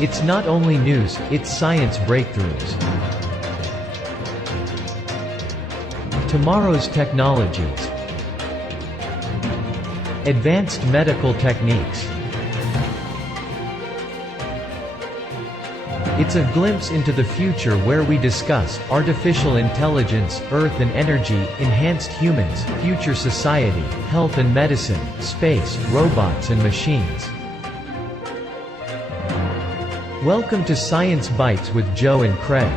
It's not only news, it's science breakthroughs. Tomorrow's technologies. Advanced medical techniques. It's a glimpse into the future where we discuss artificial intelligence, Earth and energy, enhanced humans, future society, health and medicine, space, robots and machines. Welcome to Science Bytes with Joe and Craig.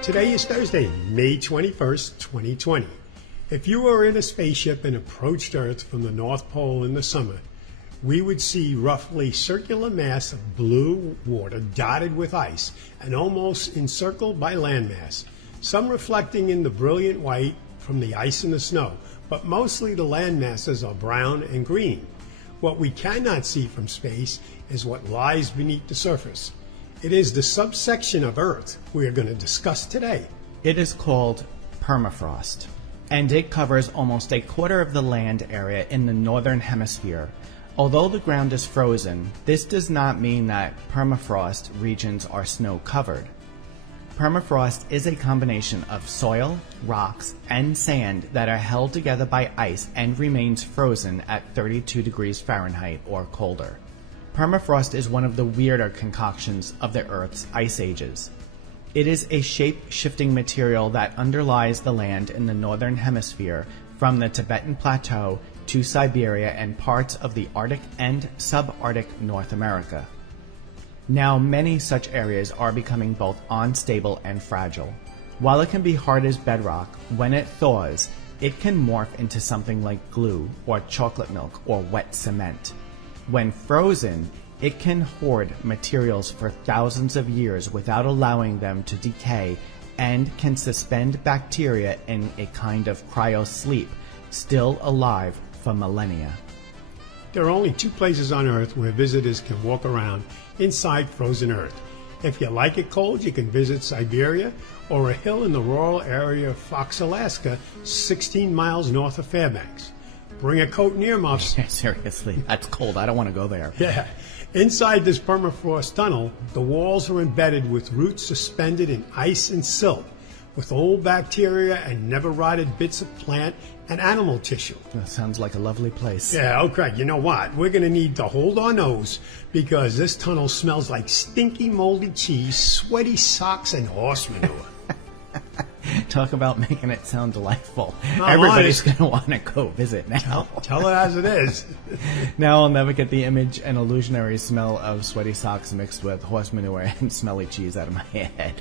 Today is Thursday, May 21st, 2020. If you were in a spaceship and approached Earth from the North Pole in the summer, we would see roughly circular mass of blue water dotted with ice and almost encircled by landmass, some reflecting in the brilliant white from the ice and the snow, but mostly the landmasses are brown and green. What we cannot see from space is what lies beneath the surface. It is the subsection of Earth we are going to discuss today. It is called permafrost, and it covers almost a quarter of the land area in the northern hemisphere. Although the ground is frozen, this does not mean that permafrost regions are snow-covered. Permafrost is a combination of soil, rocks, and sand that are held together by ice and remains frozen at 32 degrees Fahrenheit or colder. Permafrost is one of the weirder concoctions of the Earth's ice ages. It is a shape-shifting material that underlies the land in the northern hemisphere from the Tibetan Plateau to Siberia and parts of the Arctic and subarctic North America. Now, many such areas are becoming both unstable and fragile. While it can be hard as bedrock, when it thaws, it can morph into something like glue or chocolate milk or wet cement. When frozen, it can hoard materials for thousands of years without allowing them to decay and can suspend bacteria in a kind of cryo-sleep, still alive for millennia. There are only two places on Earth where visitors can walk around inside frozen Earth. If you like it cold, you can visit Siberia or a hill in the rural area of Fox, Alaska, 16 miles north of Fairbanks. Bring a coat and earmuffs. Seriously, that's cold. I don't want to go there. Yeah. Inside this permafrost tunnel, the walls are embedded with roots suspended in ice and silt, with old bacteria and never-rotted bits of plant and animal tissue. That sounds like a lovely place. Yeah, okay, you know what? We're going to need to hold our nose because this tunnel smells like stinky moldy cheese, sweaty socks, and horse manure. Talk about making it sound delightful. No, Everybody's going to want to go visit now. Tell it as it is. Now I'll never get the image and illusionary smell of sweaty socks mixed with horse manure and smelly cheese out of my head.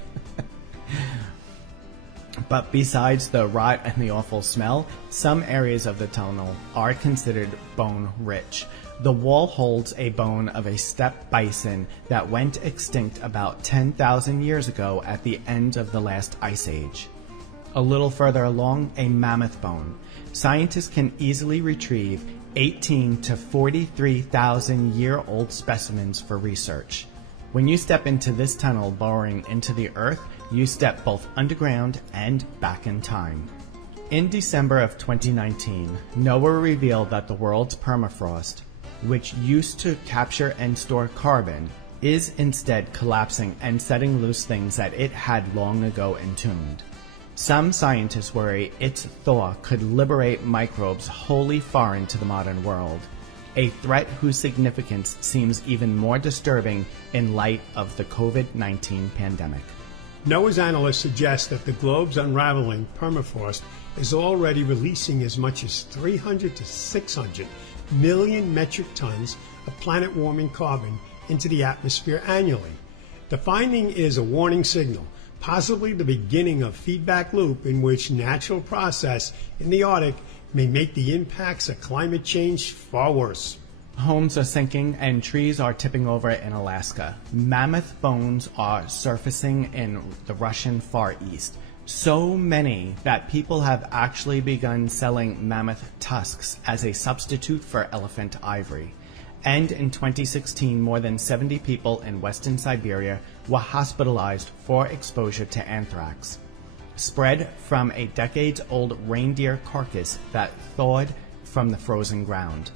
But besides the rot and the awful smell, some areas of the tunnel are considered bone-rich. The wall holds a bone of a steppe bison that went extinct about 10,000 years ago at the end of the last ice age. A little further along, a mammoth bone. Scientists can easily retrieve 18 to 43,000 year old specimens for research. When you step into this tunnel boring into the earth, you step both underground and back in time. In December of 2019, NOAA revealed that the world's permafrost, which used to capture and store carbon, is instead collapsing and setting loose things that it had long ago entombed. Some scientists worry its thaw could liberate microbes wholly foreign to the modern world, a threat whose significance seems even more disturbing in light of the COVID-19 pandemic. NOAA's analysts suggest that the globe's unraveling permafrost is already releasing as much as 300 to 600 million metric tons of planet-warming carbon into the atmosphere annually. The finding is a warning signal, possibly the beginning of feedback loop in which natural process in the Arctic may make the impacts of climate change far worse. Homes are sinking and trees are tipping over in Alaska. Mammoth bones are surfacing in the Russian Far East. So many that people have actually begun selling mammoth tusks as a substitute for elephant ivory. And in 2016, more than 70 people in Western Siberia were hospitalized for exposure to anthrax, spread from a decades-old reindeer carcass that thawed from the frozen ground.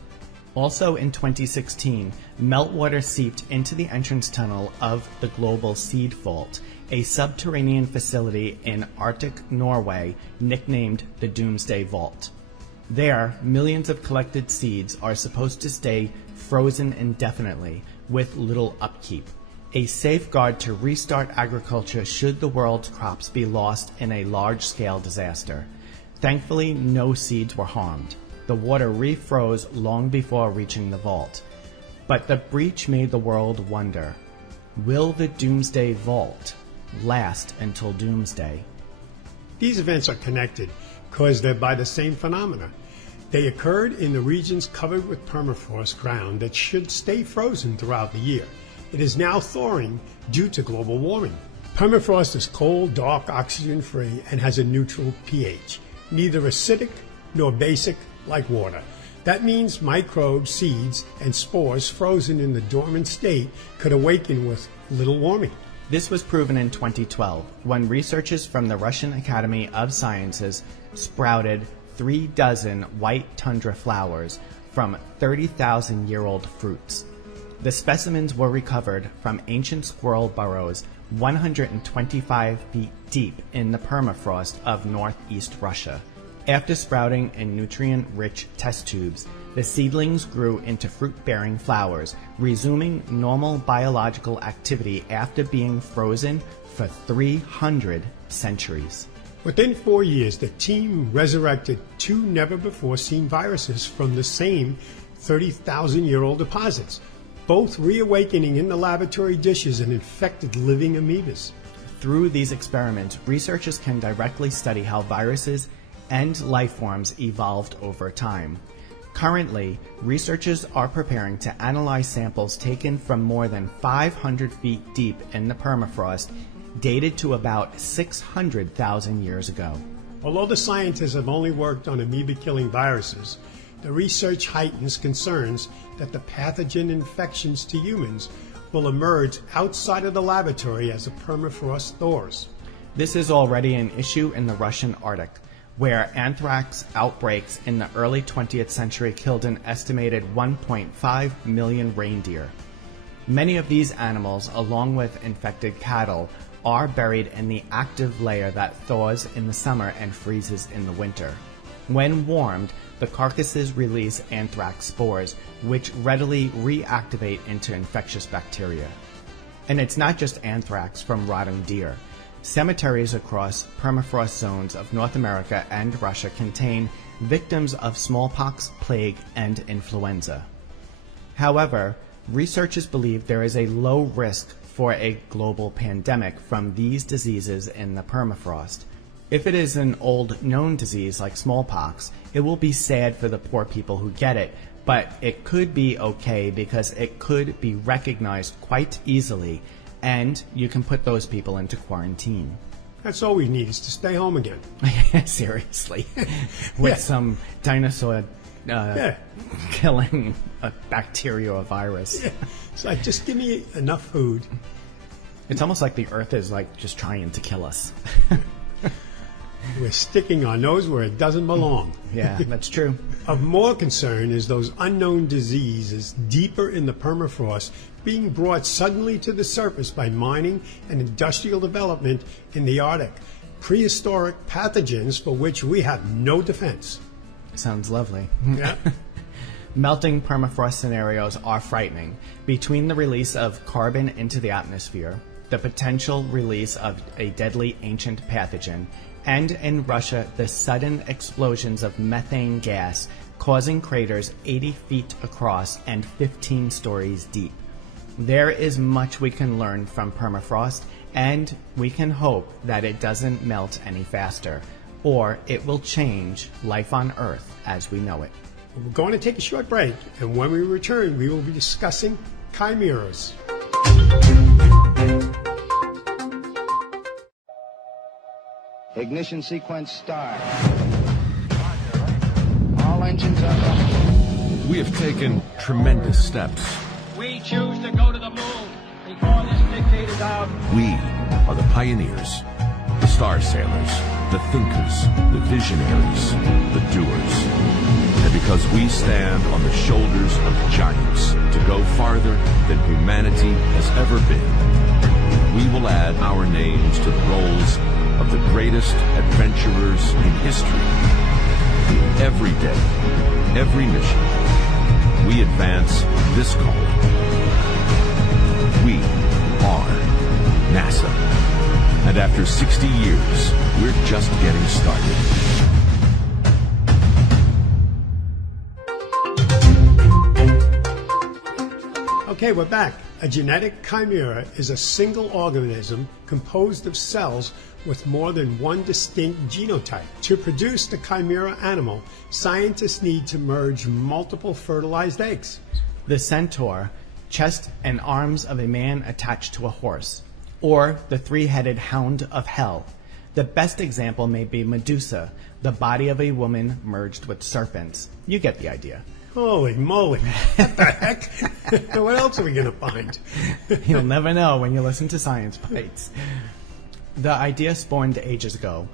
Also in 2016, meltwater seeped into the entrance tunnel of the Global Seed Vault, a subterranean facility in Arctic Norway nicknamed the Doomsday Vault. There, millions of collected seeds are supposed to stay frozen indefinitely with little upkeep, a safeguard to restart agriculture should the world's crops be lost in a large-scale disaster. Thankfully, no seeds were harmed. The water refroze long before reaching the vault. But the breach made the world wonder, will the Doomsday Vault last until Doomsday? These events are connected because they're by the same phenomena. They occurred in the regions covered with permafrost ground that should stay frozen throughout the year. It is now thawing due to global warming. Permafrost is cold, dark, oxygen-free, and has a neutral pH, neither acidic nor basic like water. That means microbes, seeds, and spores frozen in the dormant state could awaken with little warming. This was proven in 2012 when researchers from the Russian Academy of Sciences sprouted 36 white tundra flowers from 30,000-year-old fruits. The specimens were recovered from ancient squirrel burrows 125 feet deep in the permafrost of northeast Russia. After sprouting in nutrient-rich test tubes, the seedlings grew into fruit-bearing flowers, resuming normal biological activity after being frozen for 300 centuries. Within 4 years, the team resurrected 2 never-before-seen viruses from the same 30,000-year-old deposits, both reawakening in the laboratory dishes and infected living amoebas. Through these experiments, researchers can directly study how viruses and life forms evolved over time. Currently, researchers are preparing to analyze samples taken from more than 500 feet deep in the permafrost, dated to about 600,000 years ago. Although the scientists have only worked on amoeba-killing viruses, the research heightens concerns that the pathogen infections to humans will emerge outside of the laboratory as the permafrost thaws. This is already an issue in the Russian Arctic, where anthrax outbreaks in the early 20th century killed an estimated 1.5 million reindeer. Many of these animals, along with infected cattle, are buried in the active layer that thaws in the summer and freezes in the winter. When warmed, the carcasses release anthrax spores, which readily reactivate into infectious bacteria. And it's not just anthrax from rotting deer. Cemeteries across permafrost zones of North America and Russia contain victims of smallpox, plague, and influenza. However, researchers believe there is a low risk for a global pandemic from these diseases in the permafrost. If it is an old known disease like smallpox, it will be sad for the poor people who get it, but it could be okay because it could be recognized quite easily, and you can put those people into quarantine. That's all we need is to stay home again. Seriously. With some dinosaur killing a bacteria or virus. Yeah. It's like, just give me enough food. It's almost like the earth is like just trying to kill us. We're sticking our nose where it doesn't belong. Yeah, that's true. Of more concern is those unknown diseases deeper in the permafrost being brought suddenly to the surface by mining and industrial development in the Arctic. Prehistoric pathogens for which we have no defense. Sounds lovely. Yeah. Melting permafrost scenarios are frightening. Between the release of carbon into the atmosphere, the potential release of a deadly ancient pathogen, and in Russia, the sudden explosions of methane gas causing craters 80 feet across and 15 stories deep. There is much we can learn from permafrost, and we can hope that it doesn't melt any faster, or it will change life on Earth as we know it. We're going to take a short break, and when we return, we will be discussing chimeras. Ignition sequence start. All engines are running. We have taken tremendous steps. We choose to go to the moon before this decade is out. We are the pioneers. The star sailers, the thinkers, the visionaries, the doers. And because we stand on the shoulders of giants to go farther than humanity has ever been, we will add our names to the rolls of the greatest adventurers in history. Every day, every mission, we advance this calling. We are NASA. And after 60 years, we're just getting started. Okay, we're back. A genetic chimera is a single organism composed of cells with more than one distinct genotype. To produce the chimera animal, scientists need to merge multiple fertilized eggs. The centaur, chest and arms of a man attached to a horse, or the three-headed hound of hell. The best example may be Medusa, the body of a woman merged with serpents. You get the idea. Holy moly, what the heck? What else are we going to find? You'll never know when you listen to Science Bytes. The idea spawned ages ago,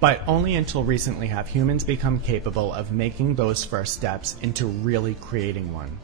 but only until recently have humans become capable of making those first steps into really creating one.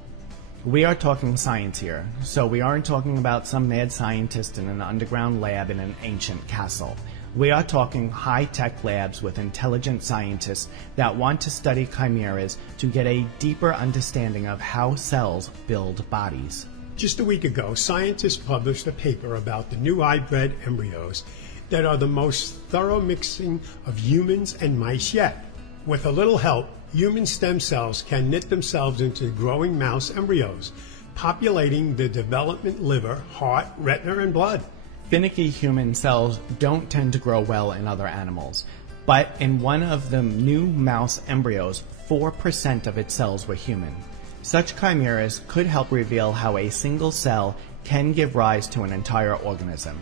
We are talking science here, so we aren't talking about some mad scientist in an underground lab in an ancient castle. We are talking high-tech labs with intelligent scientists that want to study chimeras to get a deeper understanding of how cells build bodies. Just a week ago, scientists published a paper about the new hybrid embryos that are the most thorough mixing of humans and mice yet. With a little help, human stem cells can knit themselves into growing mouse embryos, populating the development liver, heart, retina, and blood. Finicky human cells don't tend to grow well in other animals, but in one of the new mouse embryos, 4% of its cells were human. Such chimeras could help reveal how a single cell can give rise to an entire organism.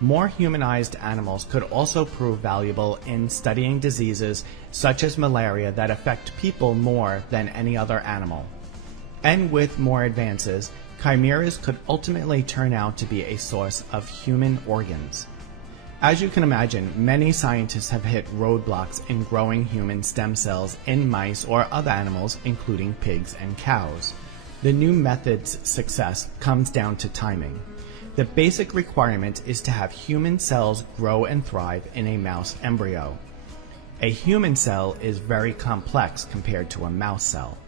More humanized animals could also prove valuable in studying diseases such as malaria that affect people more than any other animal. And with more advances, chimeras could ultimately turn out to be a source of human organs. As you can imagine, many scientists have hit roadblocks in growing human stem cells in mice or other animals, including pigs and cows. The new method's success comes down to timing. The basic requirement is to have human cells grow and thrive in a mouse embryo. A human cell is very complex compared to a mouse cell.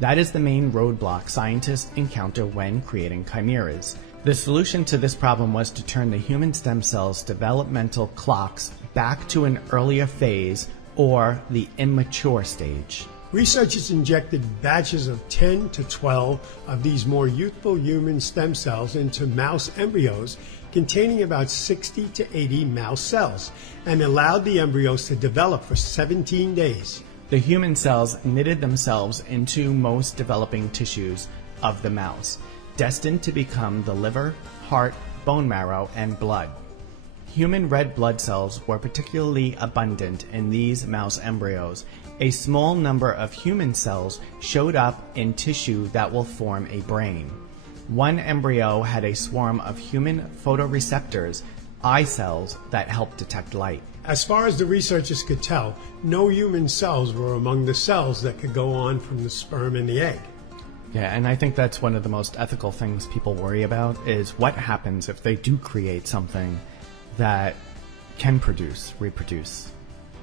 That is the main roadblock scientists encounter when creating chimeras. The solution to this problem was to turn the human stem cells' developmental clocks back to an earlier phase, or the immature stage. Researchers injected batches of 10 to 12 of these more youthful human stem cells into mouse embryos containing about 60 to 80 mouse cells and allowed the embryos to develop for 17 days. The human cells knitted themselves into most developing tissues of the mouse, destined to become the liver, heart, bone marrow, and blood. Human red blood cells were particularly abundant in these mouse embryos. A small number of human cells showed up in tissue that will form a brain. One embryo had a swarm of human photoreceptors, eye cells, that help detect light. As far as the researchers could tell, no human cells were among the cells that could go on from the sperm and the egg. Yeah, and I think that's one of the most ethical things people worry about, is what happens if they do create something that can reproduce.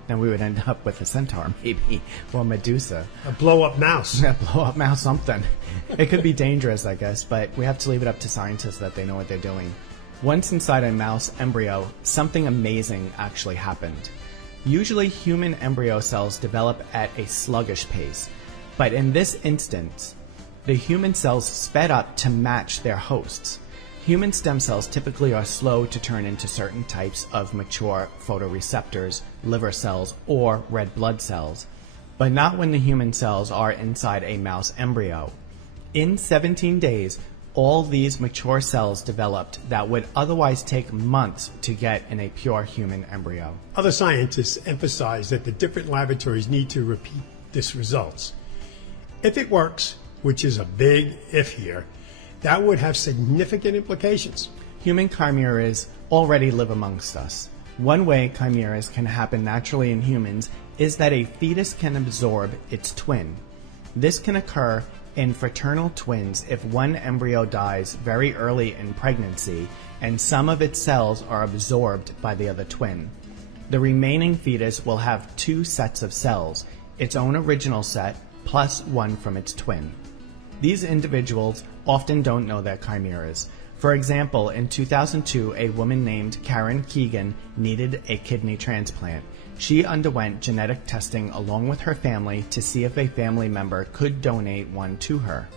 Then we would end up with a centaur, maybe, or Medusa. A blow-up mouse. Yeah, blow-up mouse something. It could be dangerous, I guess, but we have to leave it up to scientists that they know what they're doing. Once inside a mouse embryo, something amazing actually happened. Usually human embryo cells develop at a sluggish pace, but in this instance, the human cells sped up to match their hosts. Human stem cells typically are slow to turn into certain types of mature photoreceptors, liver cells, or red blood cells, but not when the human cells are inside a mouse embryo. In 17 days, all these mature cells developed that would otherwise take months to get in a pure human embryo. Other scientists emphasize that the different laboratories need to repeat this results. If it works, which is a big if here, that would have significant implications. Human chimeras already live amongst us. One way chimeras can happen naturally in humans is that a fetus can absorb its twin. This can occur in fraternal twins if one embryo dies very early in pregnancy and some of its cells are absorbed by the other twin. The remaining fetus will have two sets of cells, its own original set plus one from its twin. These individuals often don't know they're chimeras. For example, in 2002, a woman named Karen Keegan needed a kidney transplant. She underwent genetic testing along with her family to see if a family member could donate one to her.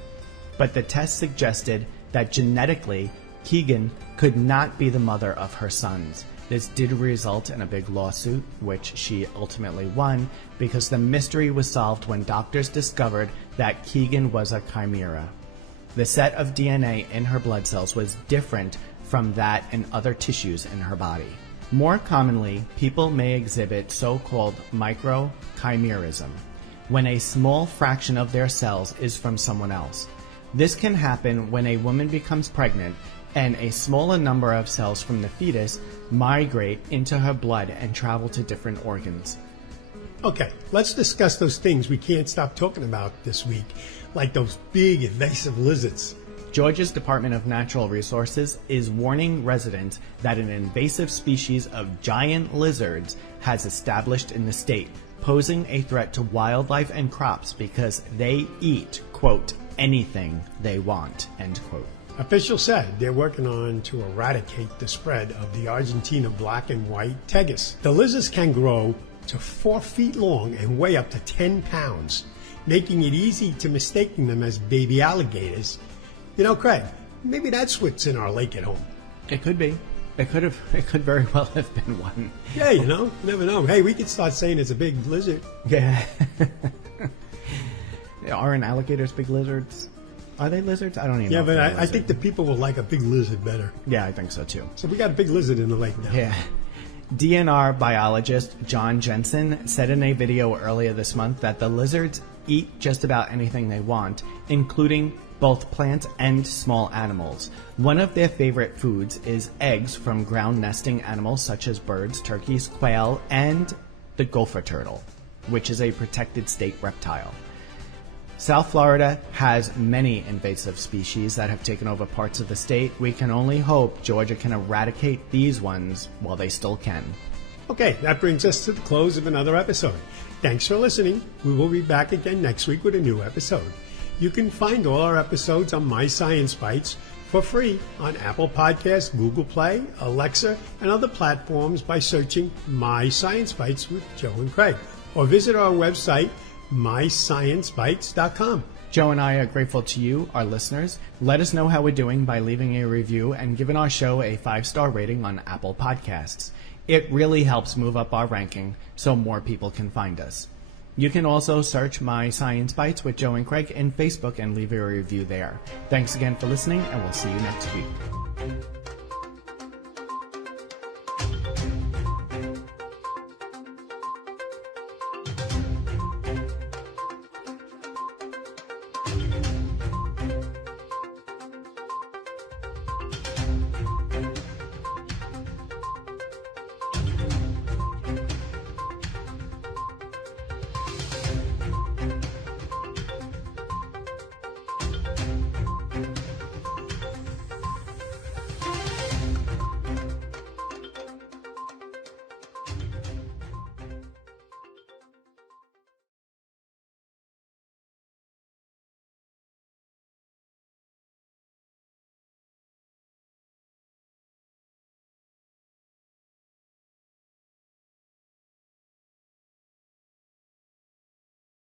But the test suggested that genetically, Keegan could not be the mother of her sons. This did result in a big lawsuit, which she ultimately won, because the mystery was solved when doctors discovered that Keegan was a chimera. The set of DNA in her blood cells was different from that in other tissues in her body. More commonly, people may exhibit so-called microchimerism, when a small fraction of their cells is from someone else. This can happen when a woman becomes pregnant and a smaller number of cells from the fetus migrate into her blood and travel to different organs. Okay, let's discuss those things we can't stop talking about this week, like those big invasive lizards. Georgia's Department of Natural Resources is warning residents that an invasive species of giant lizards has established in the state, posing a threat to wildlife and crops because they eat, quote, anything they want, end quote. Officials said they're working on to eradicate the spread of the Argentina black and white tegus. The lizards can grow to 4 feet long and weigh up to 10 pounds, making it easy to mistaking them as baby alligators. You know, Craig, maybe that's what's in our lake at home. It could be. It could very well have been one. Yeah, you know, you never know. Hey, we could start saying it's a big lizard. Yeah. Aren't alligators big lizards? Are they lizards? I don't even know. Yeah, but I think the people will like a big lizard better. Yeah, I think so too. So we got a big lizard in the lake now. Yeah. DNR biologist John Jensen said in a video earlier this month that the lizards eat just about anything they want, including both plants and small animals. One of their favorite foods is eggs from ground nesting animals such as birds, turkeys, quail, and the gopher turtle, which is a protected state reptile. South Florida has many invasive species that have taken over parts of the state. We can only hope Georgia can eradicate these ones while they still can. Okay, that brings us to the close of another episode. Thanks for listening. We will be back again next week with a new episode. You can find all our episodes on My Science Bytes for free on Apple Podcasts, Google Play, Alexa, and other platforms by searching My Science Bytes with Joe and Craig, or visit our website, mysciencebytes.com. Joe and I are grateful to you, our listeners. Let us know how we're doing by leaving a review and giving our show a 5-star rating on Apple Podcasts. It really helps move up our ranking so more people can find us. You can also search My Science Bytes with Joe and Craig in Facebook and leave a review there. Thanks again for listening, and we'll see you next week.